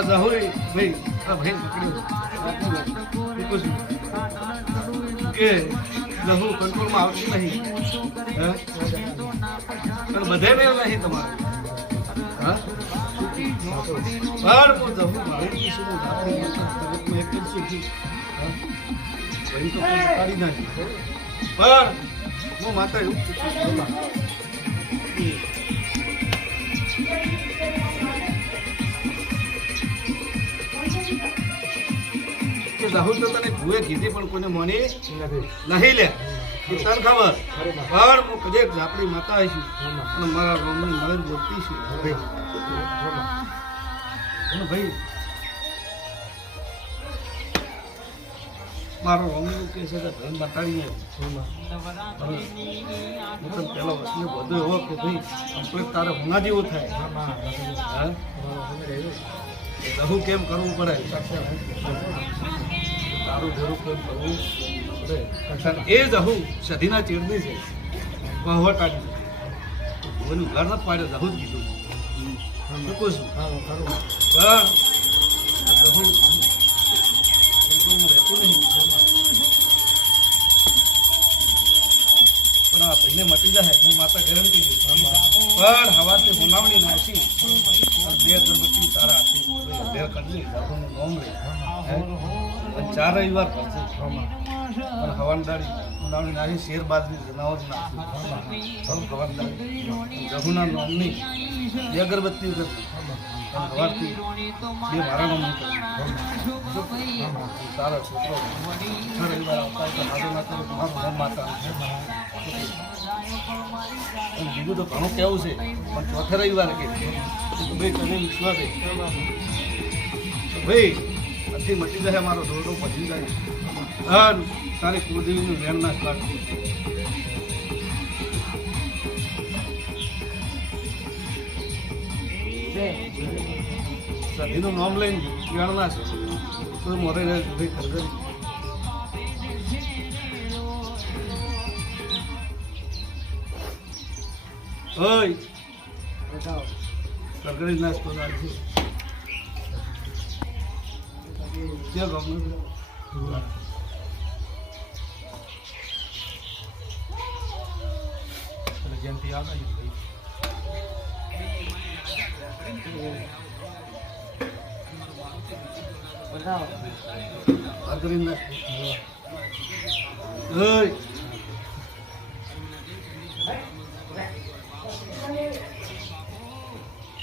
હોય ભાઈ ભાઈ પકડ્યો કે જહુ કંટ્રોલમાં આવતી નહીં પણ બધે મેળ નહીં તમારે હા પણ હું જહુ મારી શું એક જ શીખી ભાઈ તો કાઢી નાખી પણ હું માતા એવું રાહુલ તો તને ભૂએ કીધી પણ કોઈને મોની નહીં લે તને ખબર પણ હું કદે આપણી માતા આવીશું અને મારા રોમની મળે બોલતી છું ભાઈ મારો રોમનું કે છે કે ભાઈ બતાડીએ હું પેલો વસ્તુ બધું એવો કે ભાઈ કમ્પ્લીટ તારે હોના જેવું થાય લહુ કેમ કરવું પડે તારું ભેરું કેમ કરવું પડે એ જહુ સધીના ચીડની છે વહવટાડી ભુવનું ઘર નથી પાડ્યો જહુ જ કીધું શું છું જહુ રહેતું નહીં પણ આ ભાઈને મટી જાય હું માતા ગેરંટી દઉં પણ હવારથી બોલાવણી નાખી બે ગણપતિ તારા હાથી બે કરલી દાખલનું નોમ લે અને 4 રવિવાર કરશે અને હવાનદારી બોલાવણી નાખી શેર બાજરી જનાવર નાખ્યું હવાનદારી જહુના નોમની બે અગરબત્તી કરતી અને હવારથી બે મારા નોમની કરતી તારા છોકરો રવિવાર આવતા હાજો ના કરો તમારું નોમ માતા બીજું તો ઘણું કેવું છે પણ ચોથા રવિવારે કે ભાઈ તને વિશ્વાસ છે ભાઈ આથી મટી જાય મારો દોરડો પહોંચી જાય અને તારી કુળદેવીનું વેણ ના સ્ટાર્ટ સધીનું નામ લઈને વેણ ના છે તો મોરે ભાઈ ખરગરી ઓય કરગડી નાસ્તો રાખજો ક્યાં ગામનું જયંતિ આવે કરગડી નાસ્તો ઓય